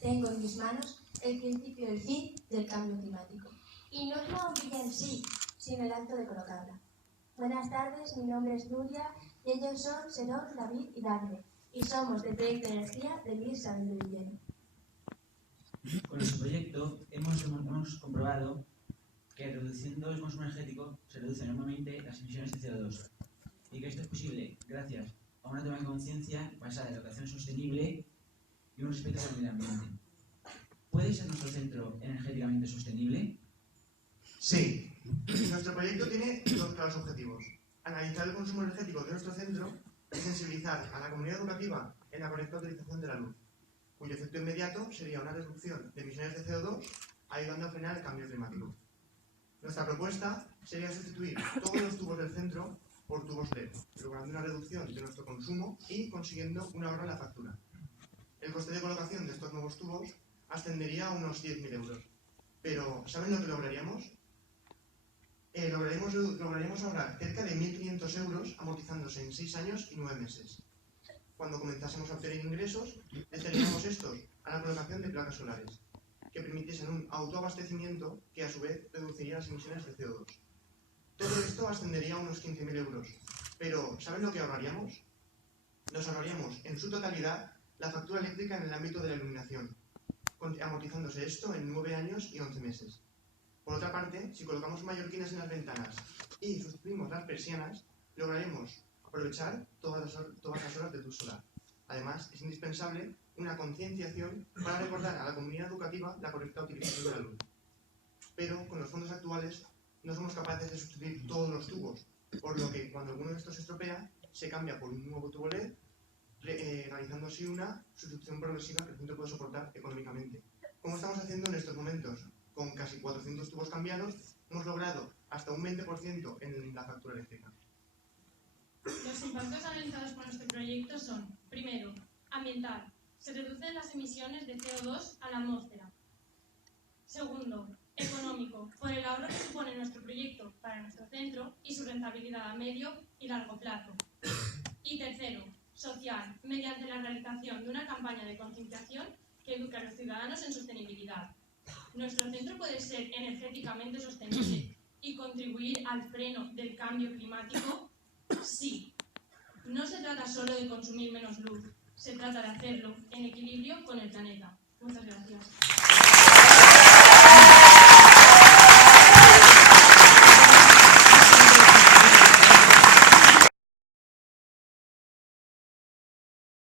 tengo en mis manos el principio del fin del cambio climático. Y no es la bombilla en sí, sino el acto de colocarla. Buenas tardes, mi nombre es Nuria y ellos son Serón, David y Daphne. Y somos del proyecto de energía de Luis Isabel de Villena. Con nuestro proyecto hemos comprobado que reduciendo el consumo energético se reducen enormemente las emisiones de CO2 y que esto es posible gracias a una toma de conciencia basada en la educación sostenible y un respeto al medio ambiente. ¿Puede ser nuestro centro energéticamente sostenible? Sí. Nuestro proyecto tiene dos claros objetivos: analizar el consumo energético de nuestro centro y sensibilizar a la comunidad educativa en la correcta utilización de la luz, cuyo efecto inmediato sería una reducción de emisiones de CO2, ayudando a frenar el cambio climático. Nuestra propuesta sería sustituir todos los tubos del centro por tubos LED, logrando una reducción de nuestro consumo y consiguiendo un ahorro en la factura. El coste de colocación de estos nuevos tubos ascendería a unos 10.000 euros. Pero, ¿saben lo que lograríamos? Lograríamos ahorrar cerca de 1.500 euros amortizándose en 6 años y 9 meses. Cuando comenzásemos a obtener ingresos, destinaríamos estos a la colocación de placas solares, que permitiesen un autoabastecimiento que a su vez reduciría las emisiones de CO2. Todo esto ascendería a unos 15.000 euros. Pero, ¿saben lo que ahorraríamos? Nos ahorraríamos en su totalidad la factura eléctrica en el ámbito de la iluminación, amortizándose esto en 9 años y 11 meses. Por otra parte, si colocamos mallorquines en las ventanas y sustituimos las persianas, lograremos aprovechar todas las horas de luz solar. Además, es indispensable una concienciación para recordar a la comunidad educativa la correcta utilización de la luz. Pero con los fondos actuales no somos capaces de sustituir todos los tubos, por lo que cuando alguno de estos se estropea, se cambia por un nuevo tubo LED, realizando así una sustitución progresiva que el centro puede soportar económicamente. Como estamos haciendo en estos momentos, con casi 400 tubos cambiados, hemos logrado hasta un 20% en la factura eléctrica. Los impactos analizados por nuestro proyecto son: primero, ambiental. Se reducen las emisiones de CO2 a la atmósfera. Segundo, económico, por el ahorro que supone nuestro proyecto para nuestro centro y su rentabilidad a medio y largo plazo. Y tercero, social, mediante la realización de una campaña de concienciación que eduque a los ciudadanos en sostenibilidad. ¿Nuestro centro puede ser energéticamente sostenible y contribuir al freno del cambio climático? Sí. No se trata solo de consumir menos luz, se trata de hacerlo en equilibrio con el planeta. Muchas gracias.